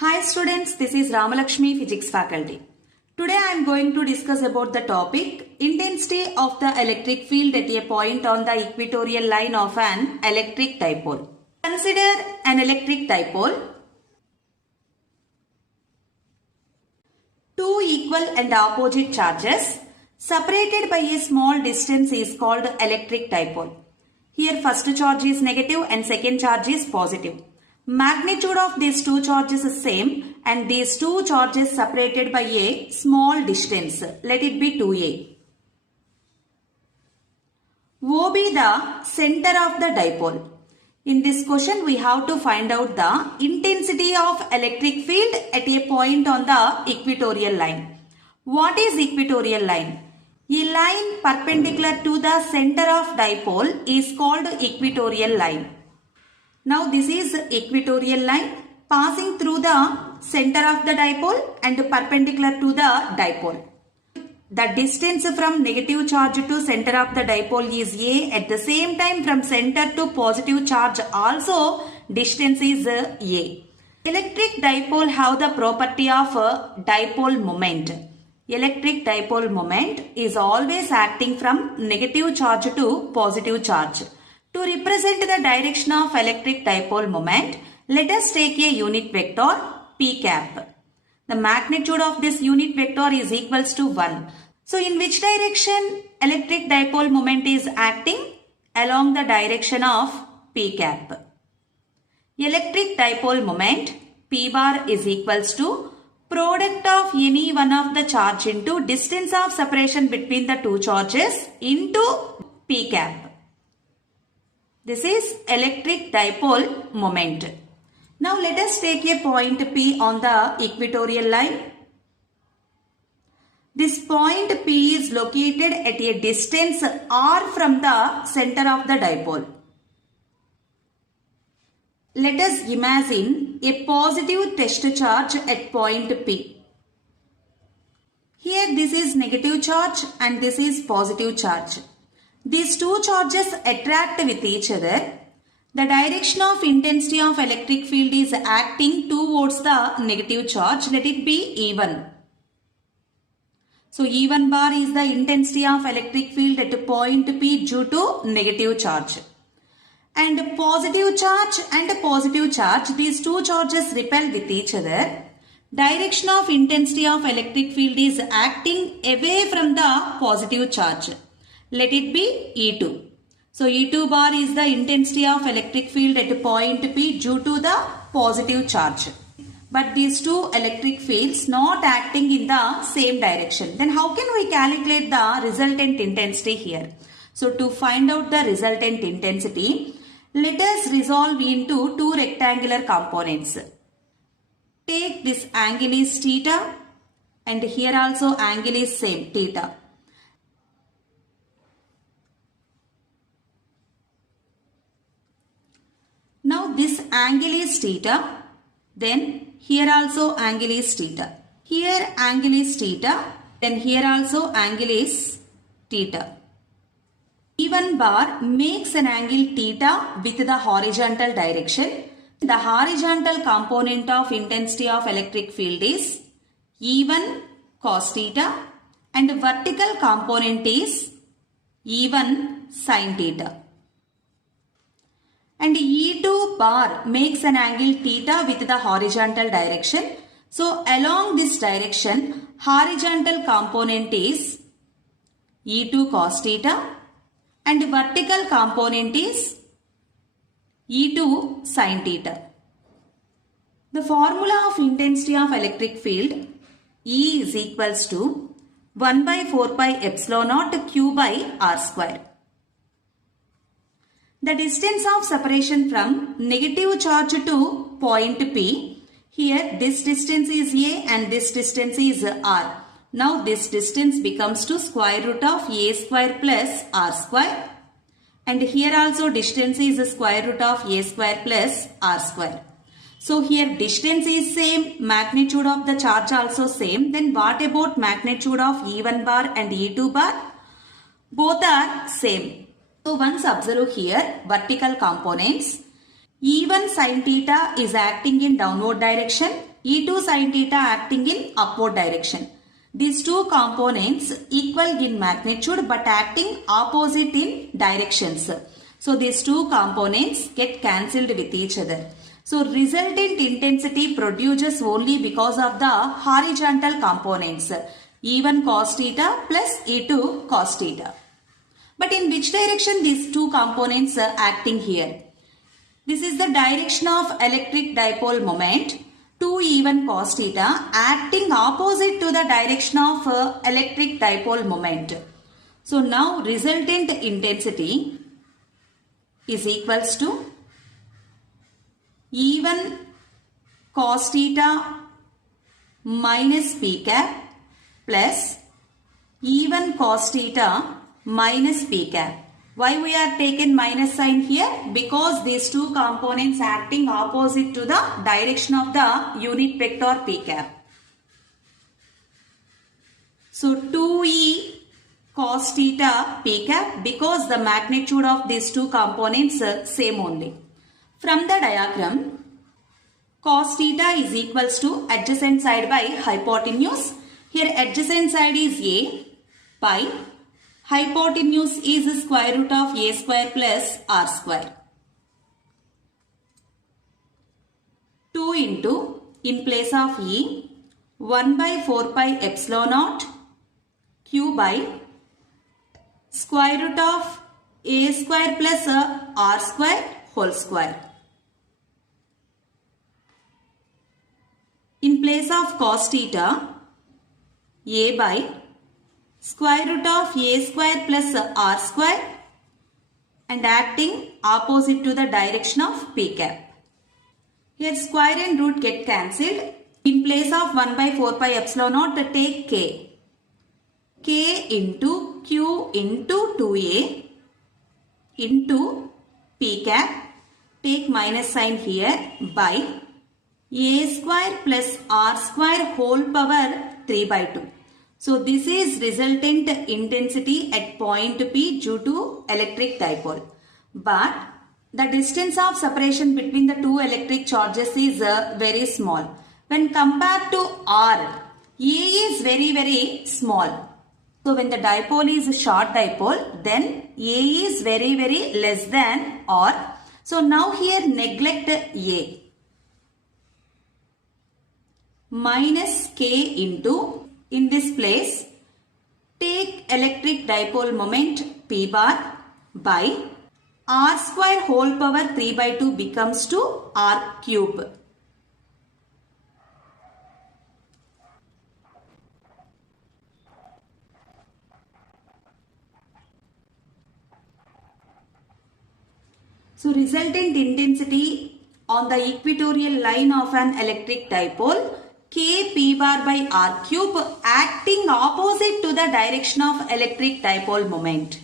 Hi students, this is Ramalakshmi Physics faculty. Today I am going to discuss about the topic intensity of the electric field at a point on the equatorial line of an electric dipole. Consider an electric dipole. Two equal and opposite charges separated by a small distance is called electric dipole. Here first charge is negative and second charge is positive. Magnitude of these two charges is same and these two charges separated by a small distance. Let it be 2a. O be the center of the dipole. In this question we have to find out the intensity of electric field at a point on the equatorial line. What is equatorial line? A line perpendicular to the center of dipole is called equatorial line. Now this is equatorial line passing through the center of the dipole and perpendicular to the dipole. The distance from negative charge to center of the dipole is a. At the same time from center to positive charge also distance is a. Electric dipole have the property of dipole moment. Electric dipole moment is always acting from negative charge to positive charge. To represent the direction of electric dipole moment, let us take a unit vector p cap. The magnitude of this unit vector is equals to 1. So in which direction electric dipole moment is acting? Along the direction of p cap. Electric dipole moment p bar is equals to product of any one of the charge into distance of separation between the two charges into p cap. This is electric dipole moment. Now let us take a point P on the equatorial line. This point P is located at a distance r from the center of the dipole. Let us imagine a positive test charge at point P. Here this is negative charge and this is positive charge. These two charges attract with each other. The direction of intensity of electric field is acting towards the negative charge. Let it be E1. So E1 bar is the intensity of electric field at point P due to negative charge. And positive charge, these two charges repel with each other. Direction of intensity of electric field is acting away from the positive charge. Let it be E2. So E2 bar is the intensity of electric field at point P due to the positive charge. But these two electric fields not acting in the same direction. Then how can we calculate the resultant intensity here? So to find out the resultant intensity, let us resolve into two rectangular components. Take this angle is theta and here also angle is same theta. Now this angle is theta, then here also angle is theta. Here angle is theta, then here also angle is theta. E1 bar makes an angle theta with the horizontal direction. The horizontal component of intensity of electric field is E1 cos theta and the vertical component is E1 sin theta. And E2 bar makes an angle theta with the horizontal direction. So along this direction, horizontal component is E2 cos theta and vertical component is E2 sin theta. The formula of intensity of electric field E is equals to 1 by 4 pi epsilon naught Q by R square. The distance of separation from negative charge to point P, here this distance is A and this distance is R. Now this distance becomes to square root of A square plus R square and here also distance is square root of A square plus R square. So here distance is same, magnitude of the charge also same. Then what about magnitude of E1 bar and E2 bar? Both are same. So once observe here vertical components. E1 sin theta is acting in downward direction, E2 sin theta acting in upward direction. These two components equal in magnitude but acting opposite in directions. So these two components get cancelled with each other. So resultant intensity produces only because of the horizontal components E1 cos theta plus E2 cos theta. But in which direction these two components are acting here? This is the direction of electric dipole moment 2E1 cos theta acting opposite to the direction of electric dipole moment. So now resultant intensity is equals to E1 cos theta minus P cap plus E1 cos theta minus P cap. Why we are taken minus sign here? Because these two components acting opposite to the direction of the unit vector P cap. So 2E cos theta P cap because the magnitude of these two components same only. From the diagram, cos theta is equals to adjacent side by hypotenuse. Here adjacent side is A by hypotenuse is square root of A square plus R square. 2 into, in place of E, 1 by 4 pi epsilon naught Q by square root of A square plus R square whole square. In place of cos theta, A by square root of A square plus R square and acting opposite to the direction of P cap. Here square and root get cancelled. In place of 1 by 4 pi epsilon naught take K. K into Q into 2A into P cap. Take minus sign here by A square plus R square whole power 3 by 2. So this is resultant intensity at point P due to electric dipole. But the distance of separation between the two electric charges is very small. When compared to R, A is very small. So when the dipole is a short dipole, then A is very less than R. So now here neglect A. Minus K into, in this place, take electric dipole moment P bar by R square whole power 3 by 2 becomes to R cube. So resultant intensity on the equatorial line of an electric dipole K P bar by R cube acting opposite to the direction of electric dipole moment.